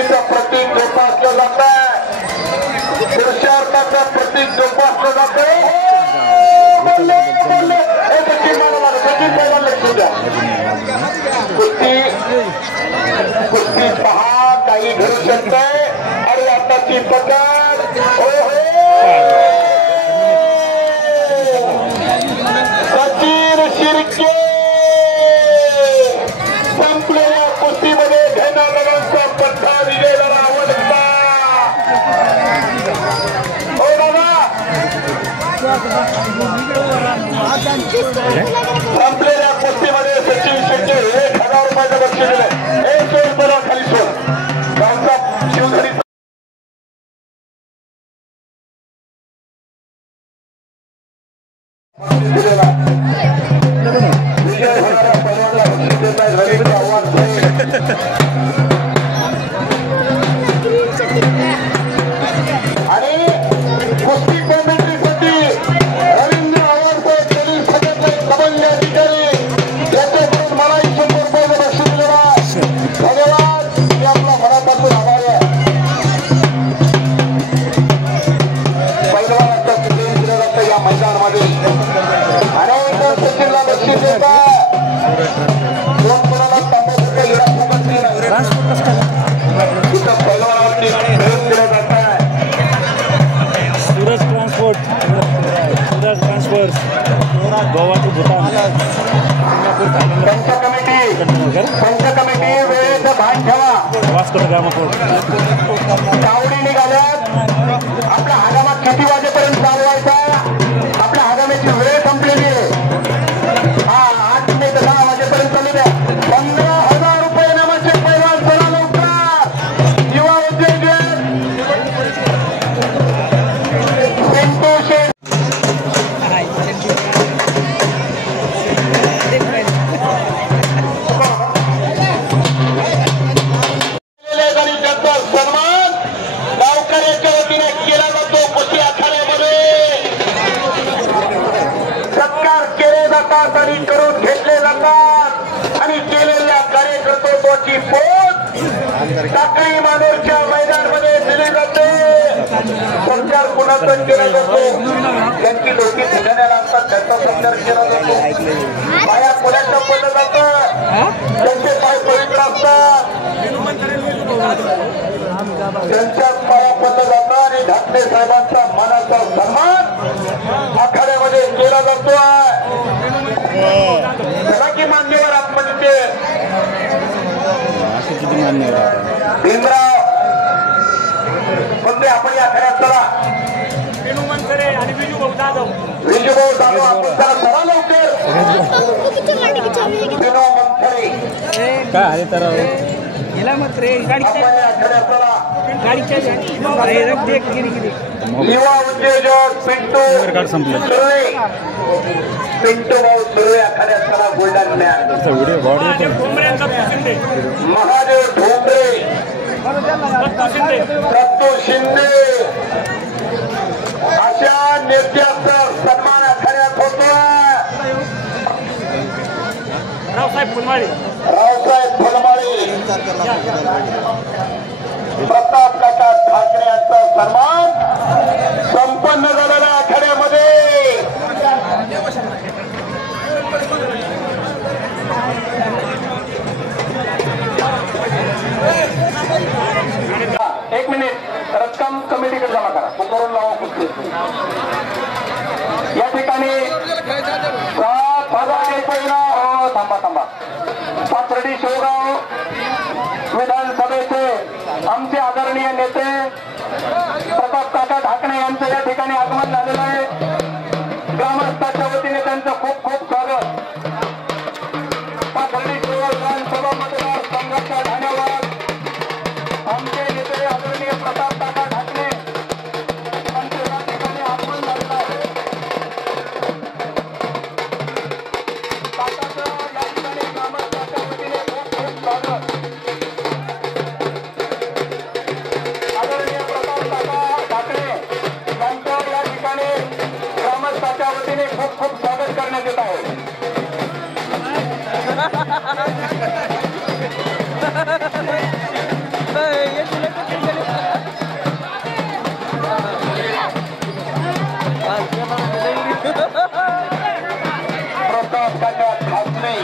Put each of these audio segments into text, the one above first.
शिर्षेचं प्रतीक जोपासलं जात आहे, पुरुषार्थाचं प्रतीक जोपासलं जात आहे. कुस्ती पहा काही घडू शकतंय. अरे आताची पकड सचिन शिर्के संपलेल्या कुस्तीमध्ये धैर्यनगरचा पट्टा विजयला आवडता. हो बाबा संपलेल्या कुस्तीमध्ये सचिन शिर्के 1000 रुपयाचं बक्षीस दिलंय. एक सोड खाली सोड शिवधरी विजय होणाऱ्या सर्वांना बक्षीस देत आहे रवींद्र आव्हाड आणि कुस्ती कॉमेंट्रीसाठी रवींद्र आव्हाड त्यांनी सांगितले सबंध अधिकारी याच्याकडून मला 100 रुपयाचं बक्षीस दिलेला. धन्यवाद. मी आपला मनापासून आभारी आहे. पहिलवानाचा विजय दिला जातं या मैदानामध्ये आणि सचिनला बक्षीस देत आहे. दोन कोणाला तांब्यासारखं लिडा फुकट तिथं पहिलवानावरती प्रेम दिलं जात आहे. Suraj transfer Goa to Bhutan. पंच कमिटी वेळेचं भान ठेवा. वास्को गामाकोट गावडी निघाल्यात. आपल्या हंगामात किती वाजेपर्यंत चालवायचा? आपल्या हंगामाची वेळ संपलेली आहे. 8 नाही तर 10 वाजेपर्यंत चालू द्या. 15,000 रुपये नामाचे पैलवान चला लवकर. युवा उद्योजक पिंटू शेठ सन्मान गावकऱ्याच्या वतीने केला जातो. कुस्ती आखाड्यामध्ये सत्कार केले जातात आणि करून घेतले जातात आणि केलेल्या कार्यकर्तृत्वाची पोच टाकळी मानूरच्या मैदानामध्ये दिली जाते. सत्कार कुणाचा केला जातो? त्यांची लोकी ठिकाण्याला असतात त्यांचा सत्कार केला जातो. पाया पुण्याचं पडलं जातं. त्यांचे पाय पवित्र असतात. त्यांच्या पाया पडलं जातं आणि ढाकणे साहेबांचा मानाचा सन्मान आखाड्यामध्ये केला जातो. की मान्यवर आत्महत्ये भीमराव कोणते आपण या आखाड्यात चला. विजूभाऊ जाधव आपण त्याला चला लवकर. विनू मंथरे काय तर युवा उद्योजक पिंटू भाऊ सुर्वे आखाड्यात चला. बुलढाणा महादेव ढोंबरे दत्तू शिंदे अशा नेत्याचा सन्मान आखाड्यात होतो. रावसाहेब फुलमाळी प्रताप काका ठाकरे यांचा सन्मान संपन्न झालेल्या आखाड्यामध्ये. एक मिनिट रक्कम कमिटीकडे जमा करा. करून लावा कुस्ती. या ठिकाणी 7,000 रुपये. थांबा. पाथर्डी शेवगाव विधानसभेचे आमचे आदरणीय नेते प्रताप काका ढाकणे यांचं या ठिकाणी आगमन झालेलं आहे. ग्रामस्थांच्या वतीने त्यांचं खूप खूप स्वागत. पाथर्डी शेवगाव विधानसभा मतदारसंघाचा धन्यवाद. आमचे नेते आदरणीय प्रताप काका ढाकणे यांचं या ठिकाणी आगमन झालेलं आहे. वतीने खूप खूप स्वागत करण्यात येत आहे. प्रताप काका ठाकरे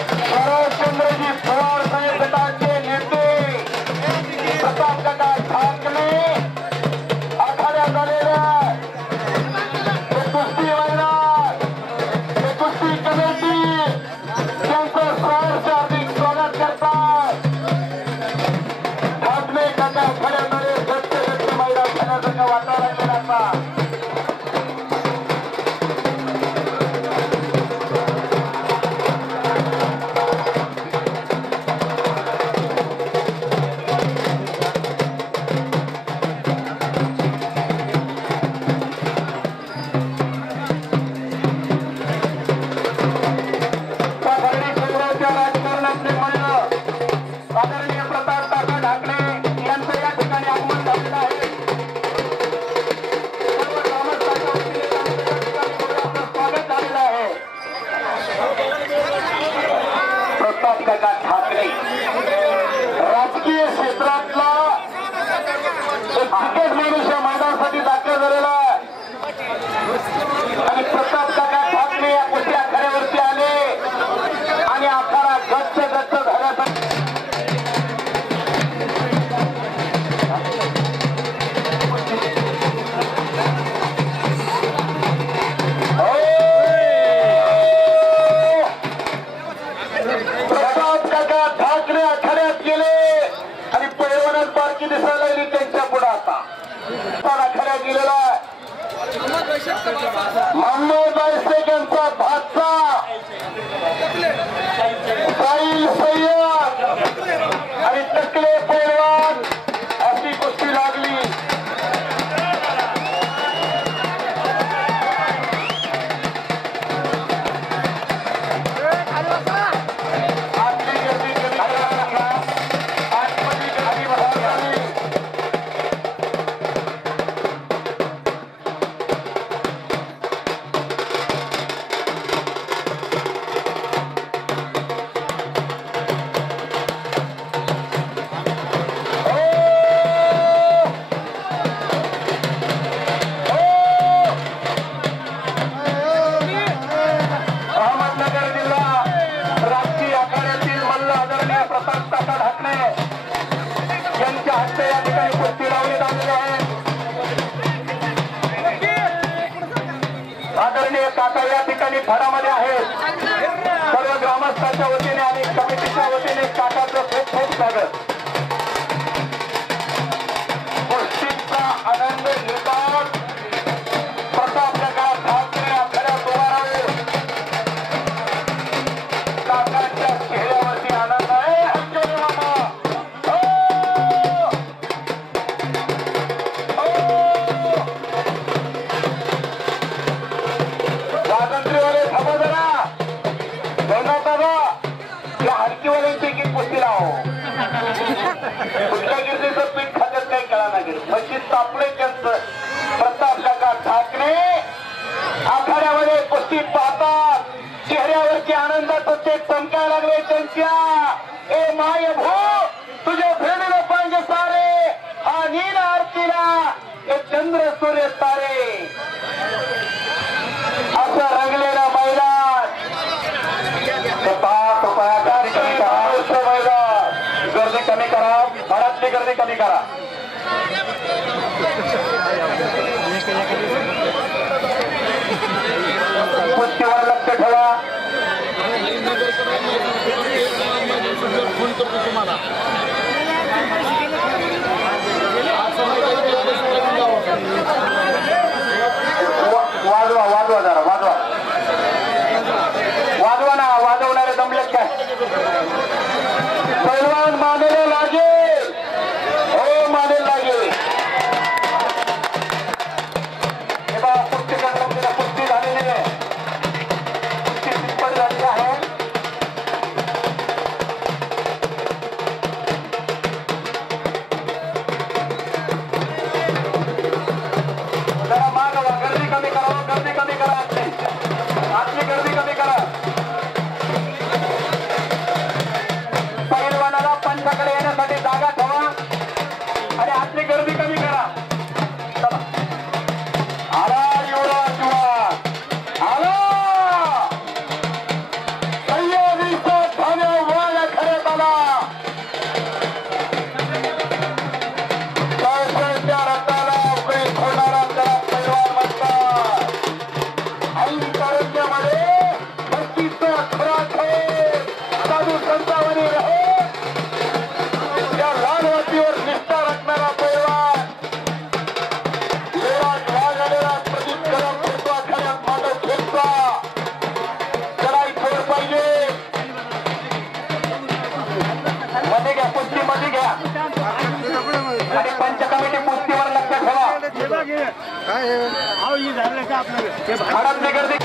शरदचंद्रजी पवार साहेब गटाचे नेते प्रताप काका ठाकरे आखाड्यात आलेल्या कुस्ती मैदान कुस्ती कमिटी त्यांचं सहर्ष हार्दिक स्वागत करतात. ठाकरे काका आखाड्यात आले गच्च मैदान खेळण्याचा वाटा लागलेला आता आदरणीय प्रताप काका ठाकरे यांचं या ठिकाणी आगमन झालेलं आहे. सर्व ग्रामस्थांच्या वतीने त्यांचं स्वागत झालेलं आहे. प्रताप काका ठाकरे राजकीय क्षेत्रातला एक दिग्गज माणूस या मैदानासाठी दाखल झालेला आहे आणि प्रताप काका ठाकरे या कुस्ती आखाड्यावरती आले आणि आखाडा गच्च झाल्यासाठी प्रताप काका ठाकरे आखाड्यात गेले आणि पैलवानात बारकी दिसायला लागली त्यांच्या पुढे आता आखाड्यात गेलेला महमूद आयशेख यांचा भाचा साहिल सय्यद आणि टकले पैलवान अशी कुस्ती लागली. यांच्या हस्ते या ठिकाणी कुस्ती लावण्यात आलेली आहे. आदरणीय काका या ठिकाणी फडामध्ये आहेत. सर्व ग्रामस्थांच्या वतीने आणि कमिटीच्या वतीने काकाचं खूप खूप स्वागत. कुस्तीचा आनंद घेतात प्रताप काका ठाकरे आखाड्यात उभा राहून काकांच्या चेहऱ्यावरती आनंद आहे. स्वातंत्र्यवाले थांबा जरा या हलकीवाल्यांची एक कुस्ती लाव. कुठल्या गिरदीचं पीठ खात्यात काही कळा नाही म्हणजे तापले त्यांचं. प्रताप काका ठाकरे आखाड्यामध्ये कुस्ती पाहतात चेहऱ्यावरची आनंदाचं ते चमकायला लागले त्यांच्या. ए माय भो तुझे भेटले पाहिजे सारे हा नील आरतीला हे चंद्र सूर्य तारे असं रंगलेलं मैदान. गर्दी कमी करा घरातली गर्दी कमी करा. कुस्तीवर लक्ष ठेवा. वाजवा वाजवा जरा वाजवा वाजवा ना. वाजवणारे जमले काय पैलवान मानेला लागेल हो मानेला लागेल. हडपणे गर्दी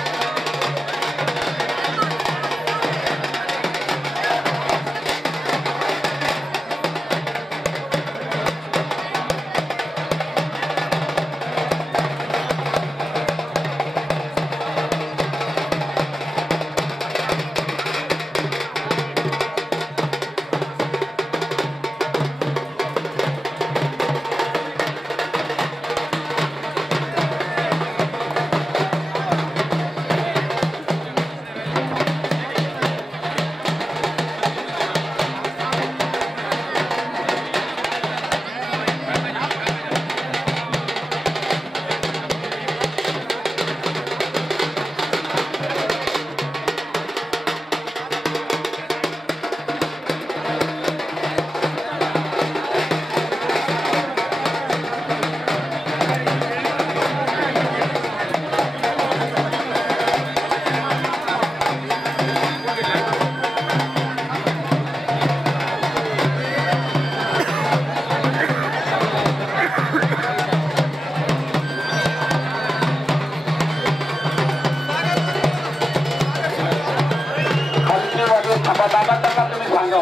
तुम्ही सांगा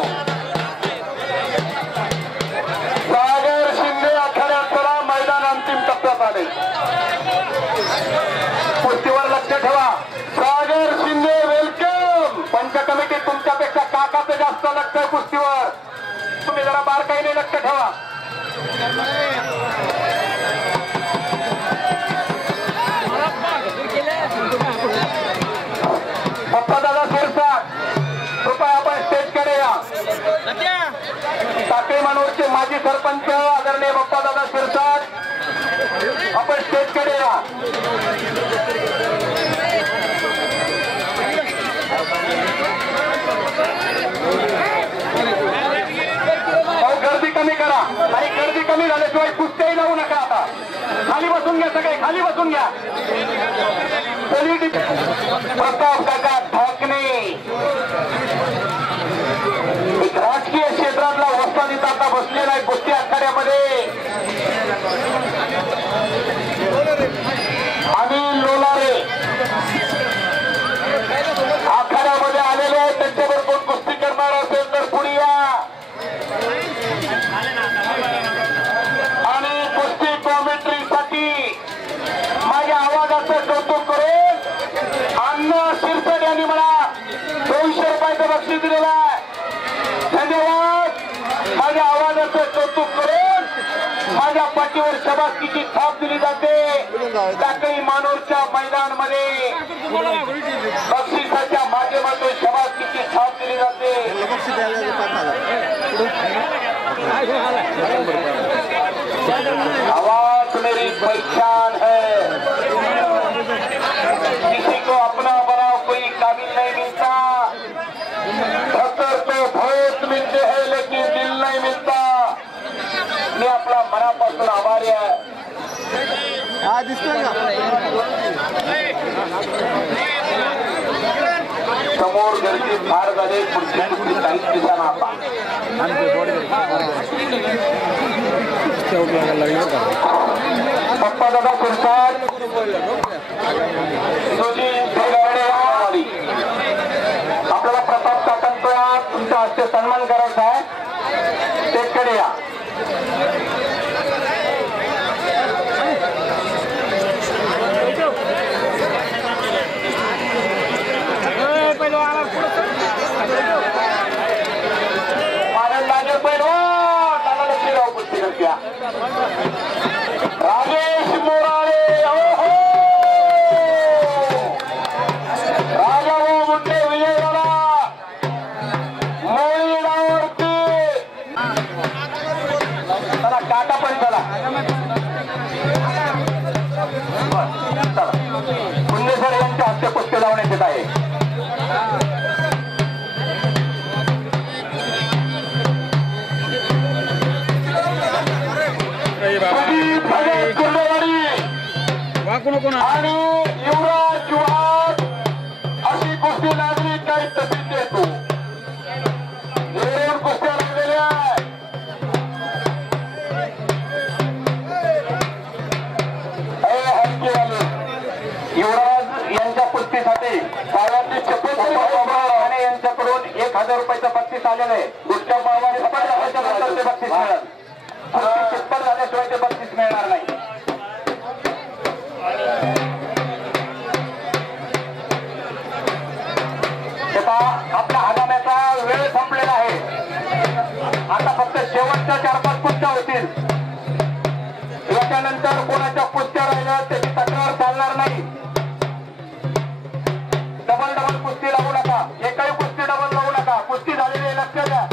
सागर शिंदे आखाड्यात मैदान अंतिम टप्प्यात आले कुस्तीवर लक्ष ठेवा सागर शिंदे वेलकम पंच कमिटी तुमच्यापेक्षा काकाचं जास्त लक्ष आहे कुस्तीवर तुम्ही जरा बारकाईने लक्ष ठेवा पप्पा दादा शिरसाट कृपया आपण स्टेजकडे या टाकळी मानूरचे माजी सरपंच आदरणीय पप्पा दादा शिरसाट आपण स्टेजकडे या गर्दी कमी करा आणि गर्दी कमी झाल्याशिवाय कुस्त्याही लावू नका आता खाली बसून घ्या सगळे खाली बसून घ्या प्रताप काका ठाकणे एक राजकीय क्षेत्रातला वस्तानीत आता बसलेला आहे कुस्ती आखाड्यामध्ये अनिल लोलारे आखाड्यामध्ये आलेले आहेत त्यांच्यावर कोण कुस्ती करणार असेल तर पुढे या आणि कुस्ती कॉमेंट्रीसाठी माझ्या आवाजाचं कौतुक करून अण्णा शिरसाट यांनी मला 200 रुपयाचं बक्षीस दिलेलं आहे धन्यवाद माझ्या आवाजाचं कौतुक करून माझ्या पाठीवर शबासकीची थाप दिली जाते टाकळी मानूरच्या मैदानामध्ये बक्षिसाच्या माध्यमातून शबासकीची थाप दिली जाते आवाज मेरी पहचान है किसी को अपना बनाओ कोई काबिल नहीं मिलता पत्थर तो बहुत मिलते हैं लेकिन दिल नहीं मिलता मी आपला मनापासून आभारी आहे समोर गर्दी फार झाली पुढची कुठली काहीच दिसा ना आता पप्पा दादा शिरसाट आपल्याला प्रताप काकांचा तुमच्या हस्ते सन्मान करायचा आहे त्याकडे या राजेश मोराळे राजा भाऊ मुंडे विजय झाला मोळीडावरती चला काटा पण चला मुंडे सर यांच्या हस्ते कुस्ती लावण्यात येत आहे आणि युवराज चव्हाण अशी कुस्ती लागली काही तशी देतो दोन कुस्त्या लागलेल्या 1000 रुपयाचं 35 आलेलं आहे. दुसऱ्या पावाने नंतर ते 35 मिळेल. चिप्पट झाल्याशिवाय ते 35 मिळणार नाही. आपल्या हंगामाचा वेळ संपलेला आहे. आता फक्त शेवटच्या 4-5 कुस्त्या होतील. याच्यानंतर कोणाच्या कुस्त्या राहिल्या त्याची तक्रार चालणार नाही. डबल कुस्ती लावू नका. एकही कुस्ती डबल लावू नका. कुस्ती झालेली आहे, लक्ष द्या.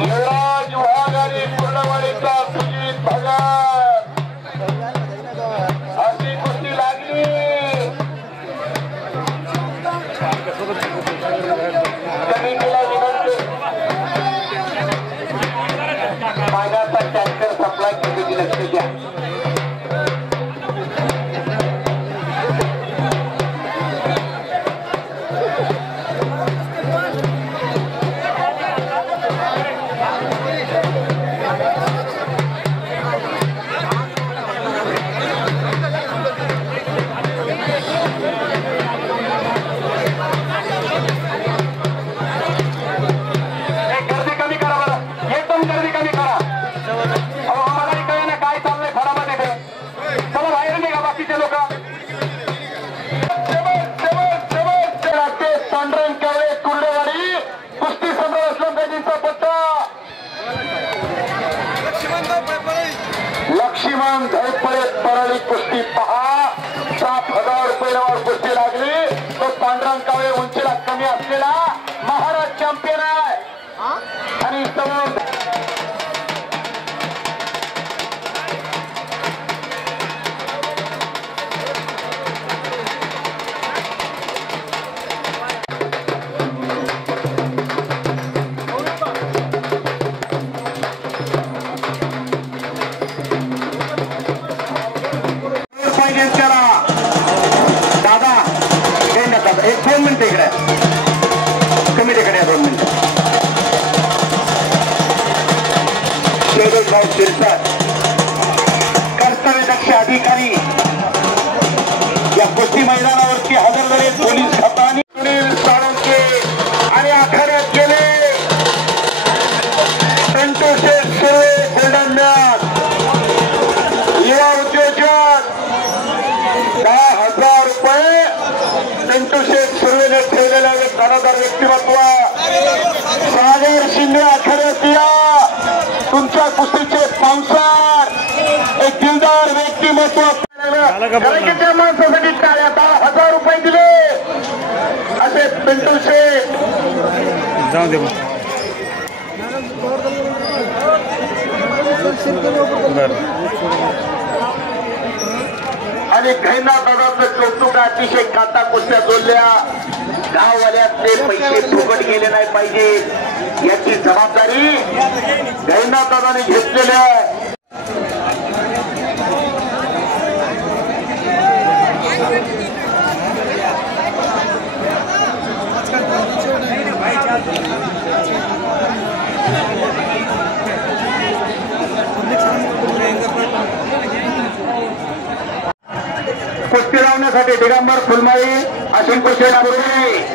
युवराज वाघ आणि पूर्णवाडीचा सुजित भगत अशी कुस्ती लागली. जमिनीला विनंती पाण्याचा टँकर सप्लाय केली, लक्ष द्या. लक्ष्मण धैपळे परळी कुस्ती पहा. 7,000 रुपयावर कुस्ती लागली. तो पांडुरंग कावळे उंचीला कमी असलेला महाराज चॅम्पियन आहे. आणि समोर दादा एक 2 मिनिटं इकडे कमिटीकडे 2 मिनिटं. शेडूभाऊ शिरसाट कर्तव्यदक्ष अधिकारी या कुस्ती मैदानावरती हजर झाले. पोलीस खातानी सुनील साळुंके आणि आखाड्यात गेले संतोष सुर्वे गोल्डन मॅच. युवा उद्योजक 10,000 रुपये संतोष सुर्वेने ठेवलेले घरादार व्यक्तिमत्व सागर शिंदे आखाड्यात या. तुमच्या कुस्तीचे पावसार एक दिलदार व्यक्तिमत्व. कार्यक्रमाच्या माणसासाठी टाळ्या. 10,000 रुपये दिले असे पिंटू शेठ. जाऊ दे आणि घैना दादाचं कौतुक. अतिशय काटा कुस्त्या जोडल्या. गाववाल्यातले पैसे फुकट गेले नाही पाहिजे याची जबाबदारी घैना दादाने घेतलेली आहे. कुस्ती लावण्यासाठी दिगंबर फुलमाळी, अश्विन कुशेन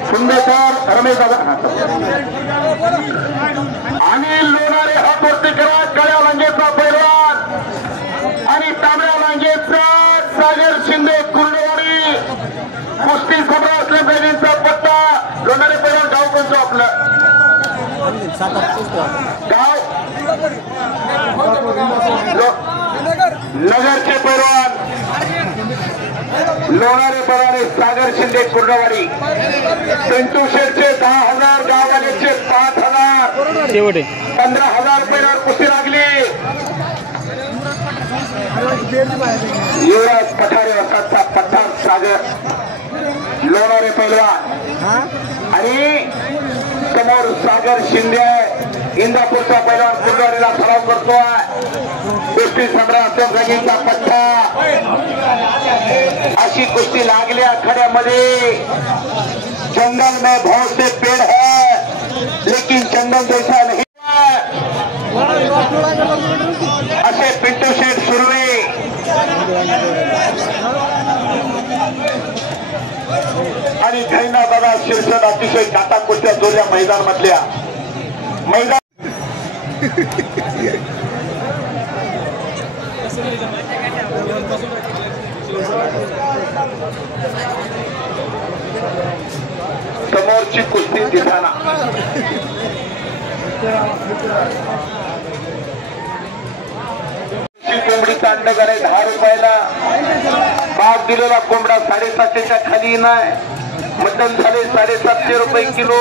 सुंदर सर, रमेश दादा आणि लोणारे हा कुस्ती करा. काळ्या लांगेचा पैलवान आणि तांबड्या लांगेचा सागर शिंदे कुर्डवाडी. कुस्ती सभा असल्याचा पत्ता. लोणारे पैलवान गाव कोणतं आपलं गाव? नगरचे पैलवान लोणारे पराडे सागर शिंदे कुर्डवाडी. पिंटू शेठचे 10,000, गाववाल्याचे 5,000, 15,000 रुपयावर कुस्ती लागली. युवराज पठारे वसाचा पठार सागर लोणारे पैलवान आणि समोर सागर शिंदे इंदापूरचा पैलवान कुर्डवाडीला सराव करतोय. कुस्ती सम्राट जागीचा पट्टा. अशी कुस्ती लागली आखाड्यामध्ये. जंगल में बहुत से पेड़ है लेकिन जंगल जैसा नहीं है असे पिंटू शेठ सुर्वे अतिशय काटाकोट्या जोड्या मैदान मधल्या मैदान समोरची कुस्ती दिसताना कोंबडीचा अंडगर आहे 10 रुपयाला. भाग दिलेला कोंबडा 750च्या खाली नाही. मटण झाले 750 रुपये किलो.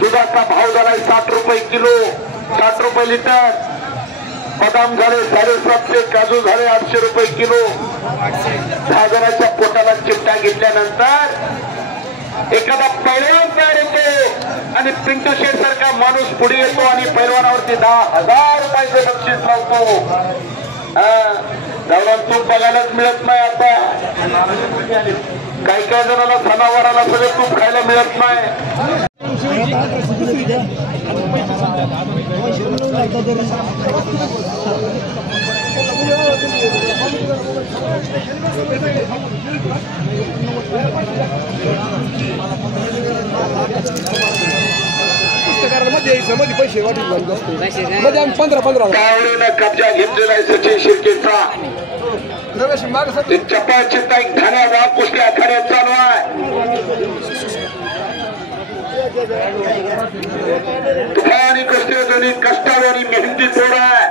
दुधाचा भाव झालाय 60 रुपये किलो, 60 रुपये लिटर. बदाम झाले 750, काजू झाले 800 रुपये किलो. 10 जणांच्या पोटाला चिमटा घेतल्यानंतर एखादा पैलवान तयार येतो आणि पिंटू शेठ सारखा माणूस पुढे येतो आणि पैलवानावरती 10,000 रुपयाचं बक्षीस लावतो. गावला तूप बघायलाच मिळत नाही. आता काही काही जणांना सणावाराला सगळं तूप खायला मिळत नाही. पैसे वाटत 15-15 कब्जा घेतलेला आहे सचिन शिर्केचा. चपाची ताईक ठाण्याला कुस्त्या आखाड्यात चालू आहे. तुफानी कुस्ती दोन्ही कष्टाळू आणि मेहनती तोड आहे.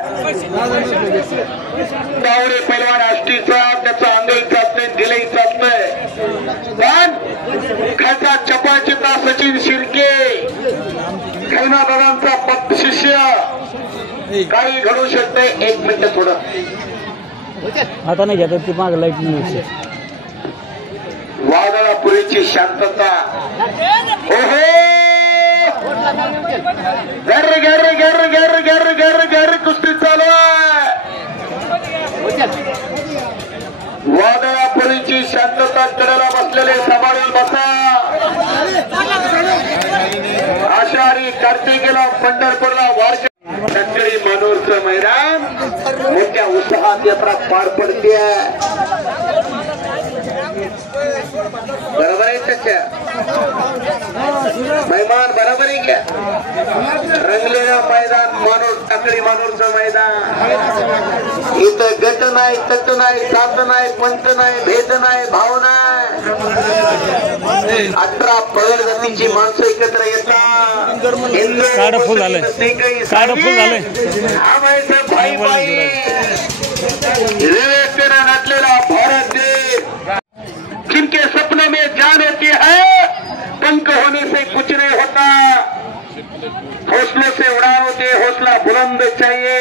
तावरे पैलवान आष्टीचा त्याचा अंगही चालतंय, दिलही चालतंय. पण खालचा चपाचिता सचिन शिर्के खैना दादांचा भक्त शिष्य काही घडू शकते. 1 मिनिट थोडं आता नाही घेतात ती माग लाईट नाही. वादळापुरीची शांतता. ओहो गर गर गर गर गर गर गर कुस्ती चालू आहे. वादळापुरीची शांतता कडेला बसलेले सांभाळून बसा. आषाढी कार्तिकेला पंढरपूरला वारकरी टक्करी मानूरचं मैदान मोठ्या उत्साहात यात्रा पार पडते. बरोबर आहे त्याच्या मेहमान बरोबर आहे क्या. रंगलेलं मैदान मानूर टाकळी मानूरचं मैदान. इथं गट नाही, तट नाही, सात नाही, पंच नाही, भेद नाही, भाव नाही. 18 पगड जातीची माणसं एकत्र येतात. साडं फुल झालंय, साडं फुल झालंय. भाई भाई विवेकतेने नटलेला भारत देश जिनके सपनों में जान होती है, पंख होने से कुछ नहीं होता. हौसलों से उड़ान होते, हौसला बुलंद चाहिए.